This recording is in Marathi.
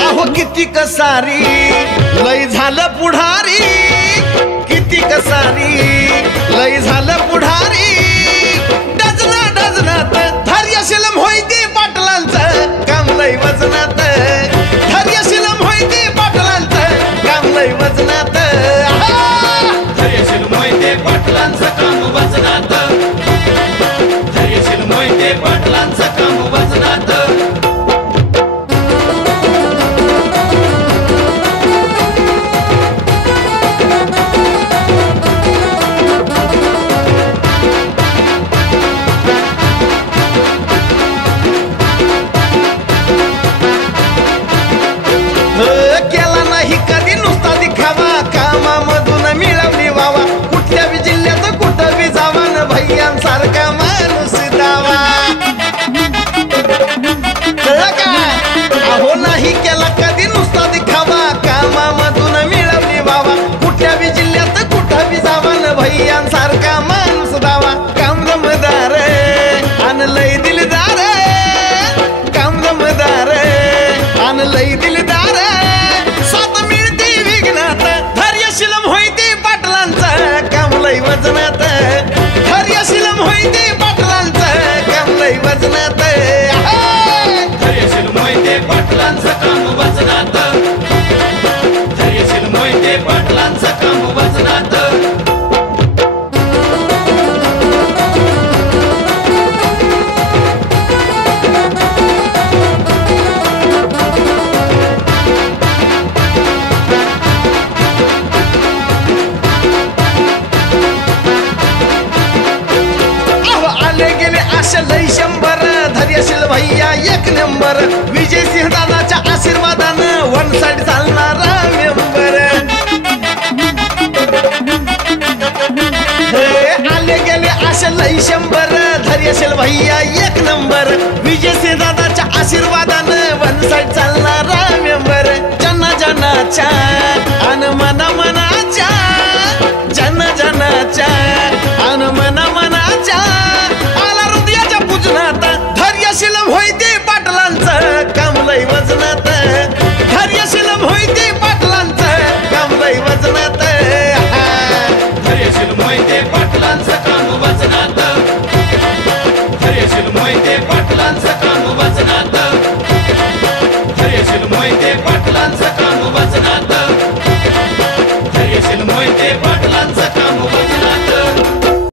अहो किती कसारी लय झालं पुढारी, किती कसारी लय झालं पुढारी, डझना डझनात धैर्यशील मोहिते पाटलांचं काम लय वजनात, धैर्यशील मोहिते पाटलांचं काम लय वजनात, धैर्यशील मोहिते पाटलांचं काम वजनात, धैर्यशील मोहिते पाटलांचं काम वजनात. केला नाही कधी नुसता दिखावा, कामामधून मिळवली वावा, कुठल्या बी जिल्ह्यात कुठं बी जावा न भैयांसारखा माणूस दावा. कळलं का? अहो नाही केला कधी नुसता दिखावा, कामामधून मिळवली वावा, कुठल्या बी जिल्ह्यात कुठं बी जावा न भैयांसारखा माणूस दावा. काम दमदार अन लय दिलदार, काम दमदार अन लय दिलदार, साथ मिळती विघ्नात, धैर्यशील मोहिते पाटलांचं काम लय वजनात, धैर्यशील मोहिते पाटलांचं काम लय वजनात, धैर्यशील मोहिते पाटलांचं काम वजनात, धैर्यशील मोहिते पाटलांचं काम वजनात. आले गेले अशा लय शंभर, धैर्यशील भैया एक नंबर, विजय सिंह दादाच्या आशीर्वादानं वन साइड चालणारा मेंबर. आले गेले अशा लय शंभर, धैर्यशील भैया एक नंबर, विजय सिंह दादाच्या आशीर्वादानं वन साइड चालणारा मेंबर. जना जनाच्या अन मना मनाच्या, जन जनाच्या अन मना मनाच्या, आला हृदयाच्या पूजनात, धैर्यशील मोहिते पाटलांचं काम लय वजनात, धैर्यशील मोहिते पाटलांचं काम लय वजनात, धैर्यशील मोहिते पाटलांचं काम वजनात, धैर्यशील मोहिते पाटलांचं काम वजनात, धैर्यशील मोहिते पाटलांचं